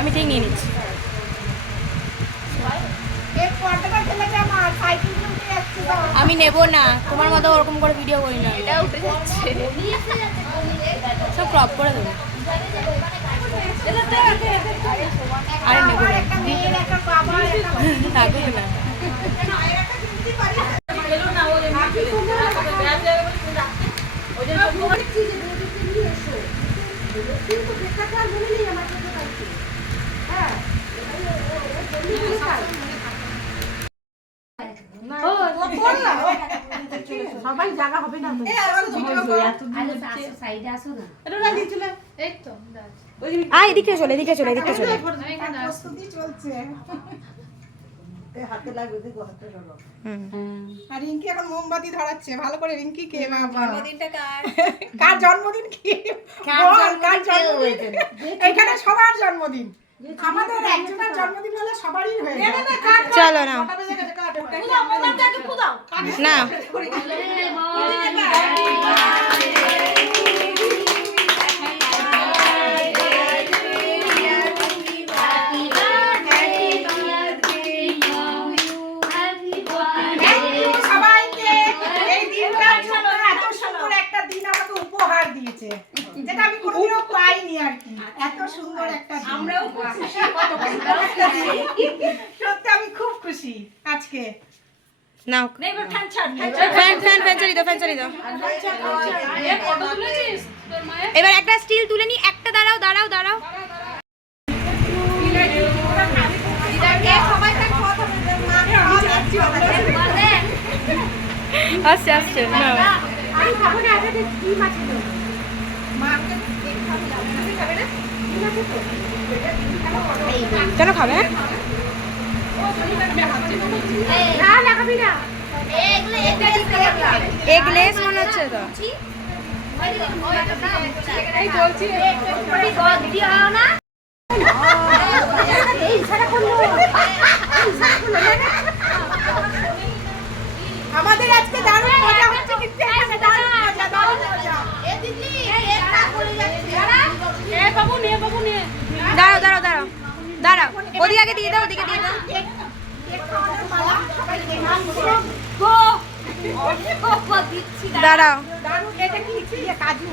আমি ঠিক নিয়ে নিচ্ছি। আমি নেব না, তোমার মতো ওরকম করে ভিডিও করি না। এটা উঠে যাচ্ছে, সব ক্রপ করে দেবো। আরে নেব না, থাকুক না। সবাই জায়গা হবে না। এদিকে চলে, এদিকে চলে, এদিকে চলে। প্রস্তুতি চলছে। হাতে লাগবে, দেখো হাতে ধরো। আর রিঙ্কি এখন মোমবাতি ধরাচ্ছে। ভালো করে রিঙ্কি কে বাবা? জন্মদিনটা কার? কার জন্মদিন কি? কার জন্মদিন? এখানে সবার জন্মদিন। আমাদের একজনের জন্মদিন হলে সবারই হয়ে যায়। চলো না না, যেটা আমি কোনোদিনও পাইনি আর কি। এত সুন্দর একটা দিন। আমরাও খুশি, সত্যি আমি খুব খুশি আজকে। নাও ফ্যান চালিয়ে দাও, ফ্যান চালিয়ে দাও। এবার একটা স্টিল তুলে নি, একটা দাঁড়াও দাঁড়াও দাঁড়াও। আচ্ছা আচ্ছা না কেন খাবে? এগলেস মনে হচ্ছে তো। আমাদের আজকে দারুণ মজা হচ্ছে, কিন্তু এখানে দারুণ মজা, দারুণ মজা। দাঁড়াও দাঁড়াও দাঁড়াও দাঁড়াও, ওদিকে আগে দিয়ে দাও, ওদিকে দিয়ে দাও। দাঁড়াও, দারুণ। এটা কি কাজু?